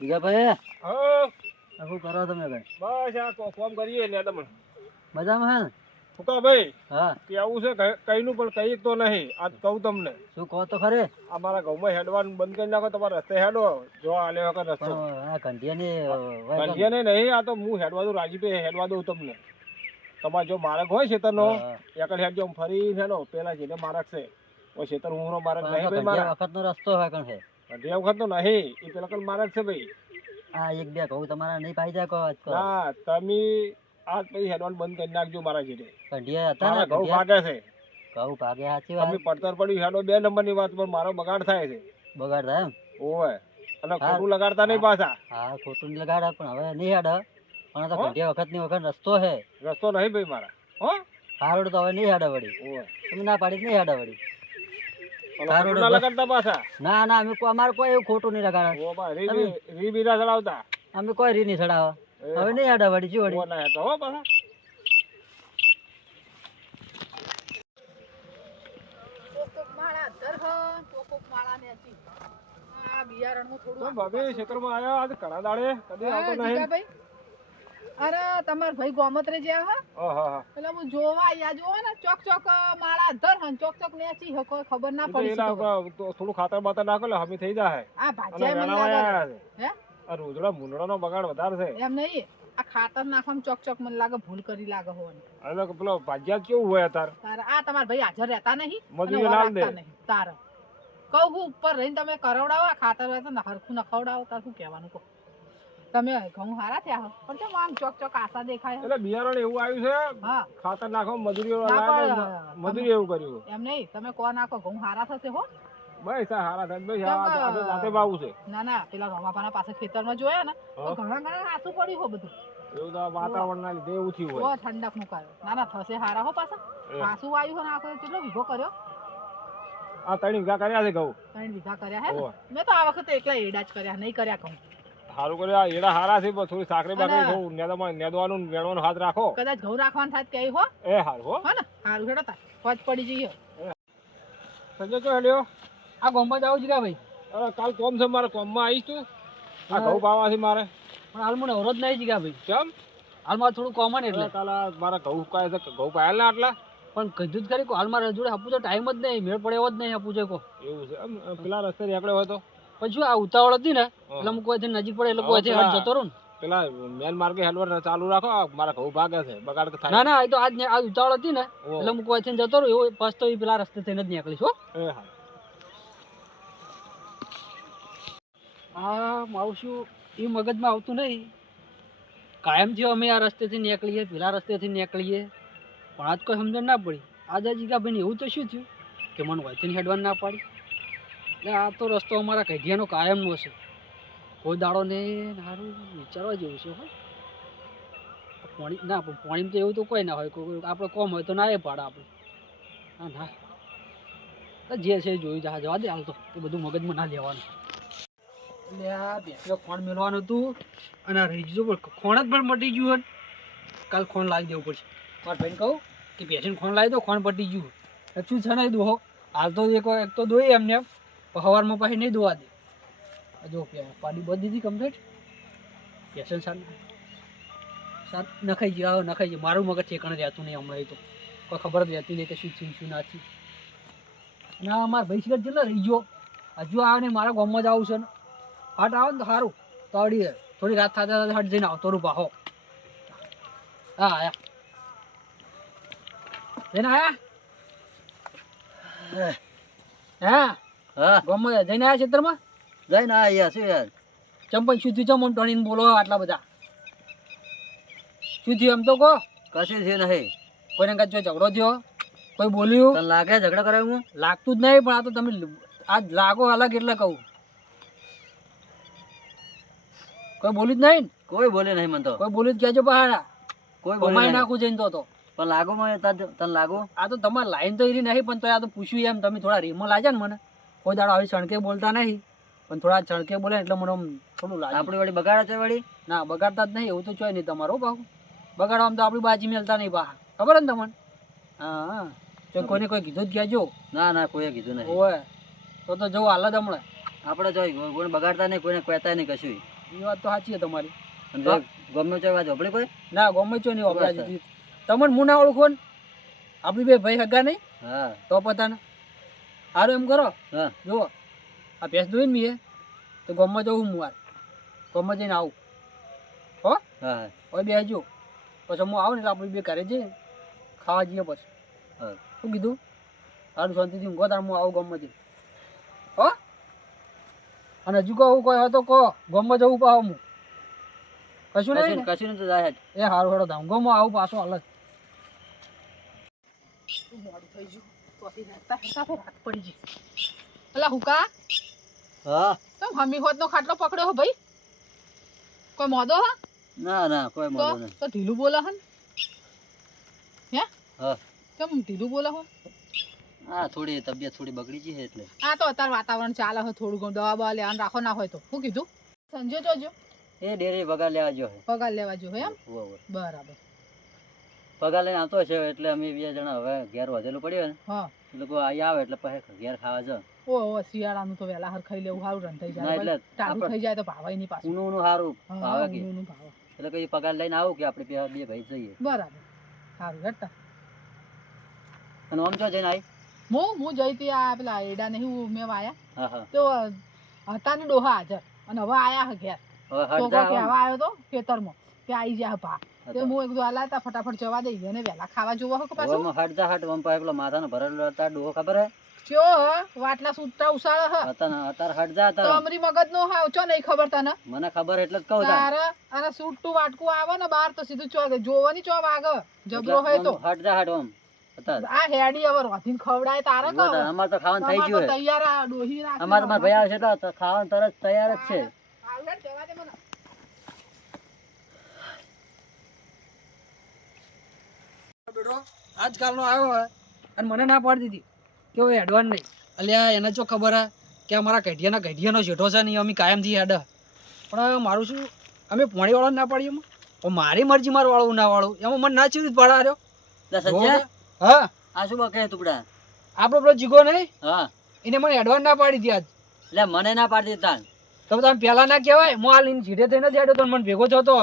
ભીખાભાઈ હા શું કરો તમે ભાઈ? બસ આ કોમ કરીએ ને તમને મજામાં હે ને? ફૂકા ભાઈ હા કેવું છે કઈનું પણ કઈ તો નહીં આ કહું તમને શું કહો તો ખરે. અમારા ઘઉંમાં હેડવાનું બંધ કરી નાખો તમારા રસ્તે હેડો જો આલે વખત રસ્તો પણ આ કંઢિયાની કંઢિયાને નહીં આ તો હું હેડવા દઉં રાજીભાઈ હેડવા દઉં તમને તમારે જો માર્ગ હોય ખેતરનો એકડ હેડજો ફરી હેડો પેલા જેને માર્ગ છે ઓય ખેતર ઊંઘનો માર્ગ નહીં ભાઈ મારા વખતનો રસ્તો હોય કણ છે. કંઢિયા વખત તો નહીં એ પેલા કણ માર્ગ છે ભાઈ. આ એક બે ઘઉં તમારા નહીં પાઈ જાય કહો ના તમે આ પછી હેડવાનું બંધ કરી નાખજો મારા જેને કંઢિયા હતા ને મારા ઘઉં ભાગે છે ઘઉં ભાગે સાચી વાત. તમે પડતર પડ્યું હેડો 2 નંબરની વાત પર મારો બગાડ થાય છે. બગાડ થાય એમ? ઓય અને ખોટું લગાડતા નહીં પાછા. હા ખોટું નહીં લગાડે પણ હવે નહીં હેડ પણ તો કંઢિયા વખતની વખત રસ્તો છે. રસ્તો નહીં ભાઈ મારા હો હારોડ તો હવે નહીં હેડે વળી. ઓય તમે ના પાડી નહીં હેડે વળી. ખોટું ના લગાડતા પાછા. ના ના અમે અમારે કોઈ એવું ખોટું નહીં લગાડે. ઓ બા રી બીરા ચડાવતા અમે કોઈ રી નહીં ચડાવે. હવે નહીં હેડે વળી શું વળી. ઓ ના હેડો હો પાછા. તો ભાભી ખેતરમાં આયા આજ ઘણા દાડે કદી આવતો નહીં. અરે તમાર ભાઈ ગોમત્રે જ્યાં હા ઓહો એટલે હું જોવા આયા જોવો ને ચોક ચોક માળા ધર હન ચોક ચોક નેચી હો કોઈ ખબર ના પડી તો થોડું ખાતર બાતર નાખો એટલે હમી થઈ જાય. આ અને ભાજ્યા મને વેણામાં લાગે આયા છે. હે આ રોજડા મુંડળાનો બગાડ વધારે છે. એમ નહીં આ ખાતર નાખવામાં ચોક ચોક મને લાગે ભૂલ કરી લાગે હોન એટલે પેલો ભાજ્યા કેવું હોય તાર તારે આ તમાર ભાઈ હાજર રહેતા નહીં મજૂરી લાલ દે તારે કહું હું ઉપર રહીને તમે કરાવડાવો આ ખાતર હોય તો હરખું નખવડાવો તાર શું કહેવાનું કહો તમે ઘઉં હારા થયા હો પણ કેમ આમ ચોક ચોક આશા દેખાય એટલે બિયારણ એવું આવ્યું છે હા ખાતર નાખો મજૂરી ના મજૂરી એવું કર્યું એમ નહીં તમે કો નાખો ઘઉં હારા થશે હો ભાઈ સા હારા થાય ભાઈ આ જાતે બાવું છે. ના ના પેલા રોમાપાના પાસે ખેતરમાં જોયા ને તો ઘણા ઘણા આસુ પડ્યું હો બધું એવું તો વાતાવરણના લીધે એવું થયું હોય. બહુ ઠંડક નું કરે ના ના થશે હારા હો પાછા આસુ વાયુ હો ને આખો કેટલો વીઘો કર્યો આ 3 વીઘા કર્યા છે ઘઉં 3 વીઘા કર્યા હે ને મેં તો આ વખતે એકલા એડા જ કર્યા નહીં કર્યા ઘઉં સારું કર્યું. આ એડા હારા છે બસ થોડી સાકરી બાકરી ઘઉં નેદવાનું વેણવાનો હાથ રાખો. કદાચ ઘઉં રાખવાનું થાય કે હો એ હારું હો ને સારું હેડો તા પચ પડી જઈએ સંજય તો હેડ્યો આ ગોમમાં જાવ જીગા ભાઈ અરે કાલ કોમ છે મારે કોમમાં આવીશ તું આ ઘઉં પાવા છે મારે પણ હાલ મને અવરોધ નહીં જીગા ભાઈ કેમ હાલ મારે થોડું કોમન એટલે કાલ મારા ઘઉં કાય છે ઘઉં પાયેલ ના આટલા પણ કીધું જ ખરી હાલ મારા જોડે આપું તો ટાઈમ જ નહીં મેળ પડે એવો જ નહીં આપું છે કો એવું છે એમ પેલા રસ્તે નીકળ્યો હોય તો પછી આ ઉતાવળ હતી ને એટલે હું કોઈ નજીક પડે એટલે કોઈ હટ જતો રહું ને પેલા મેન માર્ગે હેલવર ચાલુ રાખો મારા ઘઉં ભાગે છે બગાડ તો થાય. ના ના એ તો આજ ઉતાવળ હતી ને એટલે હું કોઈ જતો રહું એવો પાછો તો પેલા રસ્તે થઈને જ નીકળીશ હો. એ હા હા મારું શું એ મગજમાં આવતું નહીં કાયમથી અમે આ રસ્તેથી નીકળીએ પેલા રસ્તેથી નીકળીએ પણ આજ કોઈ સમજણ ના પડી આજે જીગાભાઈને એવું તો શું થયું કે મને વયથી હેડવાનું ના પાડી એટલે આ તો રસ્તો અમારા કઢિયાનો કાયમનો છે કોઈ દાડો ને સારું વિચારવા જેવું છે હો પાણી ના પણ પાણીમાં તો એવું તો કોઈ ના હોય કોઈ આપણે કોમ હોય તો ના એ પાડે આપણે હા ના જે છે જોયું જવા દે હાલ તો એ બધું મગજમાં ના લેવાનું એટલે આ બેસલો ખોણ મેળવાનું હતું અને આ રહી ગયું પણ ખોણ જ પણ મટી ગયું હોય કાલ ખોણ લાવી દેવું પડશે મારા ભાઈને કહું કે બેસીને ખોણ લાવી દો ખોણ પટી ગયું શું છે નહીં દોહો હાલ તો એક તો દોઈ એમને એમ સવારમાં પાછી નહીં દોવા દે જો પાડી બધી દીધી કમ્પ્લીટ પેશન સાત નખાઈ ગયો નખાઈ ગયો મારું મગજ ઠેકાણે રહેતું નહીં હમણાં તો કોઈ ખબર જ રહેતી નહીં કે શું થયું શું ના થયું ના મારા ભાઈ સિગરેટ જેટલા રહી ગયો હજુ આવે ને મારા ગામમાં જ આવું છે ને હટ આવે ને તો સારું તો અડી થોડી રાત થતા હટ જઈને આવતો રૂપા હો હા આયા જઈને આયા હા હા ગામમાં જઈને આયા ખેતરમાં જઈને આયા શું યાર ચંપલ શું થયું ચમ ટણીને બોલો આટલા બધા શું થયું એમ તો કહો કશું થયું નહીં. કોઈને કાંઈ ઝઘડો થયો કોઈ બોલ્યું તને લાગે ઝઘડો કરાવ્યો હું? લાગતું જ નહીં પણ આ તો તમે આ લાગો અલગ એટલે કહું કોઈ બોલ્યું જ નહીં ને? કોઈ બોલે નહીં મને તો. કોઈ બોલ્યું જ કહેજો બહાર કોઈ બોલે કમાઈ નહીં. નાખું જઈને તો પણ લાગુ મને તને લાગુ આ તો તમારે લાઈન તો એરી નહીં પણ તો આ તો પૂછ્યું એમ તમે થોડા રીમો લાગ્યા ને મને કોઈ દાડો આવી છણકે બોલતા નહીં પણ થોડા છણકે બોલે એટલે મને આમ થોડું લાગે. આપણી વળી બગાડે છે વળી? ના બગાડતા જ નહીં એવું તો ચોય નહીં તમારું બાહુ બગાડવામાં તો આપણી બાજી મેલતા નહીં બા ખબર ને તમને હા હા જો કોઈને કોઈ કીધું જ કહેજો. ના ના કોઈએ કીધું નહીં. ઓય તો જવું હાલ જ હમણાં આપણે જો કોઈ બગાડતા નહીં કોઈને કહેતા નહીં કશું. એ વાત તો સાચી છે તમારી. અને જો ગમે તે વાત હોભળી કોઈ ના ગમે છો નહીં બસ. ઓગળાજી તમને હું ના ઓળખો ને આપણી બે ભાઈ હગા નહીં હા તો પતાને સારું એમ કરો હા જુઓ આ ભેંસ દોઈ ને મીએ તો ગામમાં જવું હું વાર ગામમાં જઈને આવું હો હા હવે બેસજો પછી હું આવું ને એટલે આપણે બે ઘરે જઈએ ખાવા જઈએ પછી હા શું કીધું સારું શાંતિથી ઊંઘો તાર હું આવું ગામમાંથી હો અને હજુ કહું કોઈ હોય તો કહો ગામમાં જવું પાવ હું કશું નહીં ને? કશું નહીં તો જાય જ. એ સારું હેડો ધામ ગામમાં આવું પાછો હાલ મોડું થઈ ગયું તો રાત પડી ગઈ અલા હુકા હા તમ હમી હોત નો ખાટલો પકડ્યો હો ભાઈ કોઈ મોદો હા ના ના કોઈ તો મોડું નહીં તો ઢીલું બોલે હન હે હા કેમ ઢીલું બોલે હો હા થોડી તબિયત થોડી બગડી ગઈ છે એટલે આ તો અત્યારે વાતાવરણ ચાલે છે થોડું ઘણું દવા બવા લેવાનું રાખો ના હોય તો શું કીધું સંજે જોજો એ ડેરી પગાર લેવા ગયો છે પગાર લેવા જો એમ હોવે, હોવે. બરાબર પગાર લઈને આવતો છે એટલે અમે બે જણા હવે ઘેર વધેલું પડ્યું ને હા એ લોકો અહીં આવે એટલે પછી ઘેર ખાવા જાવ ઓ શિયાળાનું તો વહેલા હર ખાઈ લેવું સારું રન થઈ ના જાય એટલે ટાઢું આપણે થઈ જાય તો ભાવાય નહીં પાછું ઊનું સારું હા, ભાવે કે ઊંઘનું ભાવે એટલે કઈ પગાર લઈને આવું કે આપણે બે ભાઈ જઈએ બરાબર સારું હેડતા અને આમ જો જઈને આવી હું જઈ હતી આ પેલા એડા નહીં મેં વાયા હા હા તો હતા ને ડોહા હાજર અને હવે આયા હે ઘેર હવે હટ છોકરો જા કહેવા આવ્યો તો ખેતરમાં કે આવી જા ભા તે હતા. હું એક દો હલાતા ફટાફટ જવા દઈ અને વહેલા ખાવા જોવા હો કે પાછું હવે હટ જા હટ આમ પાસે પેલો માથાનો ભરેલો હતા ડોહો ખબર હે ચો વાટલા સૂટા ઉસાળ હ હતા ને અત્યારે હટ જા તો તાર અમરી મગજ નો હાવ ચો નહીં ખબર તને મને ખબર એટલે જ કહું તાર તારે અને સૂટું વાટકું આવે ને બાર તો સીધું ચો જોવાની ચો વાગે જબરો હોય તો હટ જા હટ આમ અત્યારે આ હેડી હવે રોધીને ખવડાય તારે કહો અમારે તો ખાવાનું થઈ ગયું હે તૈયાર આ ડોહી રાખી અમારે તો મારા ભાઈ આવે છે એટલે ખાવાનું તરત તૈયાર જ છે આવડે જવા દે મને બેટો આજકાલનો આવ્યો હોય અને મને ના પાડી દીધી કે હવે હેડવાન નહીં અલ્યા એને જો ખબર હે કે અમારા ગઢિયાનો જેઠો છે નહીં અમે કાયમથી હેડ પણ હવે મારું શું અમે પોણીવાળો ના પાડીએ એમાં પણ મારી મરજી મારું વાળું ના વાળું એમાં મને ના ચીરી પાડા રહ્યો લે સંજય હા આ શું બકે ટુકડા આપણો પેલો જીગો નહીં હા એને મને હેડવાન ના પાડી હતી આજ લે મને ના પાડી દેતા તમે તમે પહેલા ના કહેવાય હું હાલ એને જીડે થઈને જ હેડ્યો તો મને ભેગો થયો તો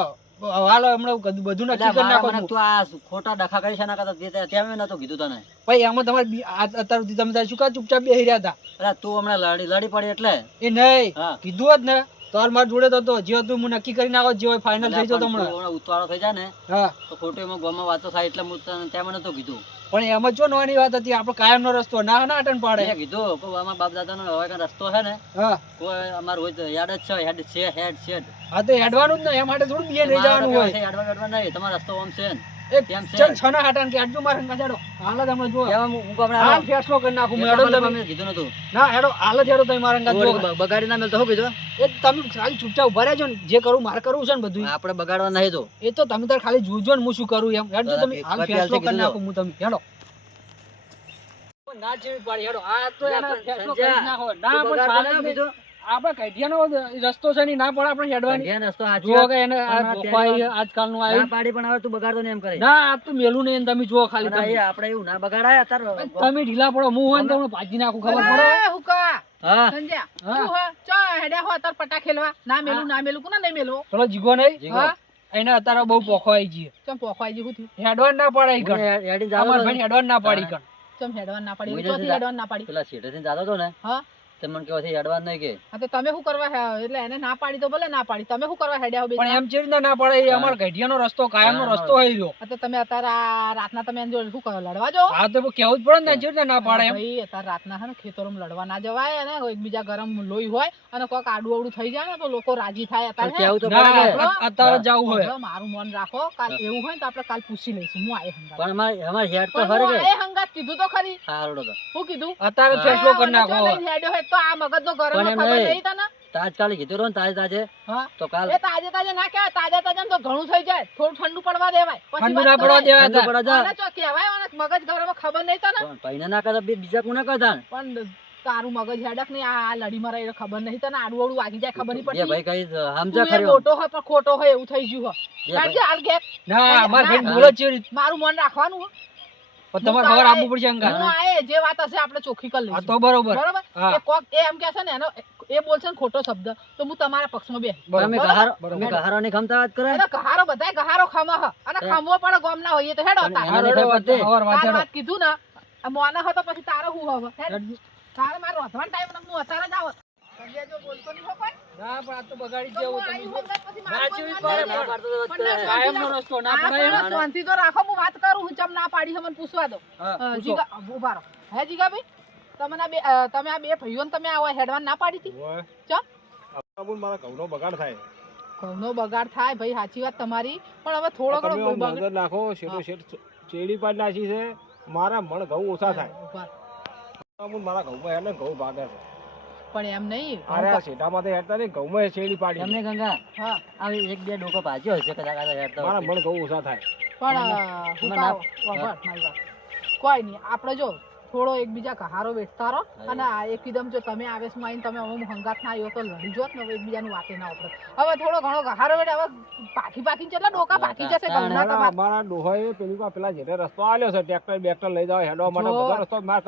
હાલ હમણાં બધું નક્કી કરી નાખો છું. તું આ ખોટા ડખા કરી છે ના કરતા ત્યાં મેં નતો કીધું તને ભાઈ એમાં તમારે અત્યાર સુધી તમે તાર શું કા ચૂપચાપ બેસી રહ્યા હતા અરે તું હમણાં લડી પડી એટલે એ નહીં હા કીધું જ ને તો મારા જોડે તો હતો જે હતું હું નક્કી કરી નાખો જે ફાઇનલ થઈ જતો તું હમણાં હમણાં ઉતાવળો થઈ જાય ને હા તો ખોટું એમાં ગામમાં વાતો થાય એટલે હું તને ત્યાં મને નતું કીધું પણ એમાં જો નવાની વાત હતી આપણે કાયમનો રસ્તો ના ના અટન પાડે મેં કીધું કોઈ અમારા બાપ દાદાનો હવે કાંઈ રસ્તો છે ને હા કોઈ અમારું હોય તો યાદ જ છે હેડ છે હા તો હેડવાનું જ ને એ માટે થોડું બીએ લઈ જવાનું હોય હેડવા નહીં તમારો રસ્તો આમ છે ને એક કેમ છે? ચલ છના હાટાન કે હેડજો મારા હંગા હેડો હાલ જ હમણાં જો કેવા હું હાલ હમણાં ફેસલો કરી નાખું હું હેડો તમે મેં કીધું નતું ના હેડો હાલ જ હેડો તમે મારા હંગા જો બગાડી ના મેલતો શું કીધું એ તમે ખાલી ચૂપચાપ ઉભા રહેજો ને જે કરું મારે કરવું છે ને બધું આપણે બગાડવા નહીં તો એ તો તમે તાર ખાલી જોજો ને હું શું કરું એમ હેડજો તમે હાલ પતિ ફેસલો હાલથી કરી કીધું નાખું હું તમે હેડો ના જેવી પાડી હેડો આ તો ના, એના પણ ફેસલો સંજય, કરી નાખો ના તું પણ બગાડતો ચાલે જ નહીં નહીં. કીધું? આપણે કઢિયાનો રસ્તો છે નહીં ના પડે આપણે હેડવાની ધ્યાન રસ્તો સાચી જુઓ વાત. કે એને આ પણ આ ધોપાઈ પહેલી આજકાલનું ના આવ્યું પાડી પણ હવે તું બગાડતો નહીં એમ કરે ના આ તો મેલું નહીં તમે જુઓ ખાલી અને તમે એ આપણે એવું ના બગાડાય અત્યારે તમે ઢીલા પડો હું હોય ને તમને ભાજી નાખું ખબર પડે અરે હુકા હા સંજ્યા હા. શું હે ચો હેડ્યા હો તાર પટા ખેલવા ના મેલું કોના નહીં મેલું પેલો જીગો નહીં જીગો. હા એને અત્યારે બહુ પોખો આવી ગઈ ચમ પોખવાઈ જેવું થયું હેડવાન ના પાડે ઈ હું ગણ હેડી જાતો અમાર હતો ભાઈ હેડવાન ના પાડી ગણ ચમ હેડવાન ના પાડી હું ચોથી નથી હેડવાન ના પાડી પેલા શેઠેથી જાતો હતો ને હા તે મને કહેવાથી હેડવાનું નહીં કે હા તો તમે શું કરવા એટલે એને ના પાડી તો ભલે ના પાડી તમે શું કરવા હેડ્યા હો બે પણ એમ ચેવી રીતના ના પાડે એ હા. અમાર ગઢિયાનો રસ્તો કાયમનો હા, રસ્તો હોય રહ્યો હા તો તમે અત્યારે આ રાતના તમે એની જોડે શું કરો લડવા જાઓ હા તો કેવું જ પડે ને ચેવી રીતના ના પાડે એમ ભાઈ અત્યારે રાતના હે ને ખેતરોમાં લડવા ના જવાય અને એકબીજા ગરમ લોહી હોય અને કોઈક આડું અવડું થઈ જાય ને તો લોકો રાજી થાય પણ અત્યારે કેવું તો ના પડે ને. અત્યારે જવું હોય હવે મારું મન રાખો કાલ એવું હોય ને તો આપણે કાલ પૂછી લઈશું હું આયે હંગાત પણ અમારે હેડ તો પણ ફરે હું કે આયે હંગાત કીધું તો ખરી હારોડો તો શું કીધું અત્યારે હા. ફેસલો કરી અને નાખો જો હવે. લઈને હેડ્યો હોય તો આ મગજનો ગરમ પણ એમ ખબર નહીં. નહીં તને તો આજકાલ કીધું રહ્યો ને તાજે તાજે હા તો કાલ એ તાજે તાજે ના કહેવાય તાજે તાજે તો ઘણું થઈ જાય થોડું ઠંડુ પડવા દેવાય પછી ઠંડુ વાત ના પડવા કરાય. દેવા ઠંડુ હતા. પડે જા. આને ચો કહેવાય અને મગજ ગરમ ખબર નહીં તને પણ ભાઈને ના કરતા બીજા કોને કરતા ને? પણ તારું મગજ હેડક નહીં આ લડીમાં રહી ખબર નહીં તને આડું અવડું વાગી જાય ખબર નહીં બે પડતી ભાઈ કઈ તું સમજા એ ખરી મોટો હોય પણ ખોટો હોય એવું થઈ ગયું હોય બે ભાઈ. કાઢજે હાલ ઘેર ના અમાર ભાઈ ના. બોલો ચેવી રીત મારું મન રાખવાનું હો. પણ તમારે ખબર આપવું પડશે અંગા હું આયે જે વાત હશે આપણે ચોખ્ખી કરી હા લઈશું તો બરોબર બરોબર હા. એ કોક એ એમ કહે છે ને એનો એ બોલશે ને ખોટો શબ્દ તો હું તમારા પક્ષમાં બે અમે કહારોની ખમતા વાત કરે એટલે કહારો બધાય કહારો ખામા હ અને ખામવો પડે ગોમના હોઈએ તો હેડો હતા એના લેખા પડતે. તાર વાત કીધું ને આ મોના હતો પછી તારો હું હવે હેડ. તારે મારો વધવાનો ટાઈમ ને હું અત્યારે જ આવત સંજય જો બોલતો નહીં હો કોઈ ના પણ આ તો બગાડી તો જેવું હું તમે આવ્યું હોત પછી ના મારું જેવી કોઈ પડે, માનવું નહીં. પાડતો તો પણ ના, કાયમનો રસ્તો ના આ પડાય પણ શાંતિ તો રાખો હું વાત કરું હું ચમ ના પાડી છે મને પૂછવા દો હા, પૂછો. જીગા ઉભા રહો હે જીગાભાઈ તમે આ બે ભાઈઓને તમે આવો હેડવાન ના પાડી હતી ઓય. ચમ? બાબુ, મારા ઘઉંનો બગાડ થાય ઘઉંનો બગાડ થાય ભાઈ સાચી વાત તમારી પણ હવે થોડો તમે ઘણો આમ બગાડ નજર નાખો શેઠો શેઠ ચેડી પાડ નાખી છે મારા મણ ઘઉં ઓછા થાય ઉભા. બાબુ, મારા ઘઉંમાં હેડ ને ઘઉં ભાગે છે પણ એમ નહીં અરે આ શેઠામાં તો હેડતા નહીં ઘઉંમાં ચેડી પાડી એમને ગંગા હા આવી એક બે ડોકો ભાજ્યો હશે કદાચ આ હેડતા મારા વખતે. મણ ઘઉં ઓછા થાય પણ હું એમાં કહું, વગર મારી વાત. કોઈ નહીં આપણે જો થોડો એકબીજા કહારો વેચતા રહો અને આ એકદમ જો તમે આવેશમાં આવીને તમે અમુક હંગાત ના આવ્યો તો લડી જોત ને હવે એકબીજાનું વાતે ના ઉપડે હવે થોડો ઘણો કહારો વેડે હવે પાકી કેટલા ડોકા પાકી જશે ઘઉંના મારા તમારા. અમારા ડોહાએ પેલી વાર પેલા જેને રસ્તો આલ્યો છે ટ્રેક્ટર બેક્ટર લઈ જાવ હેડવા માટે જો, બધો રસ્તો માર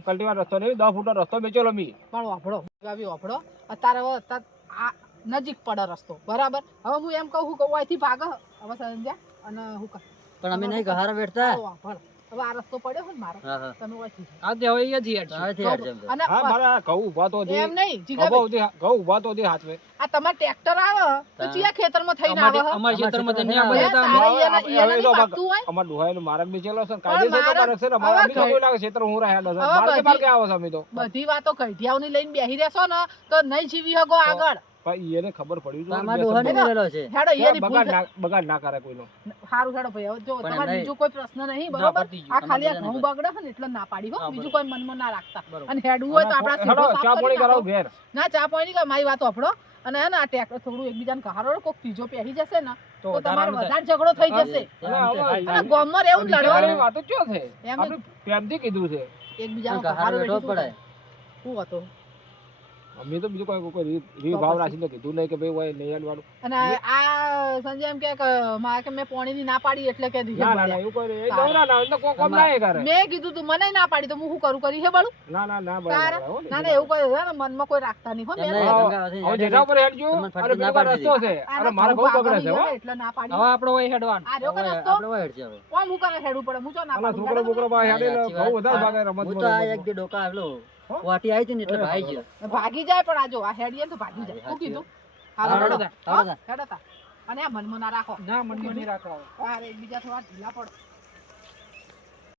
કલ્ટીવાર રસ્તો નહીં 10 ફૂટનો રસ્તો બેચેલો મી પણ વાપડો વાપડો અત્યારે હવે અત્યારે આ નજીક પડે રસ્તો બરાબર હવે હું એમ કહું કે અહીંથી ભાગ હવે સમજ્યા અને હું કહું પણ અમે નહીં કહારો વેઠતા વાપડ હવે આ રસ્તો પડ્યો છે ને મારો હા હા તમે અહીંથી આ તે હવે અહીંયા જ હેડ છે. હવેથી હેડજો એમ તો. અને હા મારા ઘઉં ઉભા તો દે એમ નહીં ઘઉં જીગાભાઈ ઉભા તો દે હાથવે આ તમારે ટ્રેક્ટર આવે તો હા. ચિયા ખેતરમાં થઈને આવે અમારે હ? અમારા ખેતરમાં તો અમારા ન્યા હે, બધા હતા. તારે હવે એને હવે તો નહીં પાકતું હોય અમાર ડોહાએનો માર્ગ બેચેલો છે ને પણ કાયદેસર તો મારા- માર્ગ છે ને હવે અમારા અમી તો કઈ- કોઈ લાગે ક્ષેત્ર હું રહેલો છે હવે માર્ગે બધી- માર્ગે આવો છો અમે તો બધી વાતો કઢિયાઓની લઈને બેહી રહેશો ને તો નહીં જીવી શકો આગળ પણ એને ખબર પડી તો આમાં ડોહાને બોલેલો છે હેડો એની ભૂલ છે. બગાડ ના કરે કોઈનો સારું હેડો ભાઈ હવે જો પણ તમારે નહીં. બીજું કોઈ પ્રશ્ન નહીં ના, બરોબર પતી ગયું. આ ખાલી આ અમારે ઘઉં બગડે છે ને એટલે ના પાડી હો હા, બીજું બરોબર. કોઈ મનમાં ના રાખતા બરોબર. અને હેડવું હોય તો આપણા હેડો, સીધો સાફ ચા કરી પાણી કરાવો નાખો. ઘેર ના ચા પાણી કે મારી વાત વાપરો અને હે ને આ ટ્રેક્ટર થોડું એકબીજાને કહારો કોક ત્રીજો પહેરી જશે ને તો તમારો વધારાનું વધારે ઝઘડો થઈ હા, જશે અને અને ગામમાં રહેવું ને બિચારાની લડવાનું વાતો ક્યાં છે એમ જ આપણે પ્રેમથી કીધું છે એકબીજાનો કહારો કહારો વેઠવો વેઠી પડે શું હતું અમે તો બીજું કોઈ રીવ ભાવ રાખીને કીધું નહીં કે ભાઈ હોય નહીં હેડવાનું અને આ સંજય એમ કે મારે કે મેં પોણીની ના પાડી એટલે કે દીહે ના ના ભર્યા. ના, એવું કોઈ નહીં. એ નવરા ના હોય, એટલે કોઈ કામ ના એ કરે મેં કીધું તું મને ના પાડી તો હું શું કરું કરી હે બાળું ના ના ના તારે? બરાબર હો, ના ના એવું કોઈ હે ને મનમાં કોઈ રાખતા નહીં હો એમ બેન. નહીં, હા, ગંગા વધી હવે હેડે જેઠા ઉપર હેડજો તમને અને ફટકી ના પેલો પાડી રસ્તો છે આના અને મારે બહુ ઘઉં બગડે છે પાકવાની હો હે એટલે ના પાડી હવે આપણે હોય હેડવાનું આ રહ્યો કે હવે રસ્તો આપણે વાય હેડજો હવે. કોમ હું કરે હેડવું પડે હું ચો ના આના પાડું છોકરો બોકરો પાસે હેડે સાચી ઘઉં વાત. વધારે ભાગે રમત હું તો આ એક બે ડોકા આવેલો વાટી આવી હતી ને એટલે ભાઈ ગયો ભાગી જાય પણ આ જો આ હેડીએ ને તો ભાગી જાય શું કીધું હાલો હાલો, હેડો. હાલો. હેડો તા. અને આ મનમાં ના રાખો ના મનમાં નહીં રાખવા આ એકબીજા થોડા ઢીલા પડો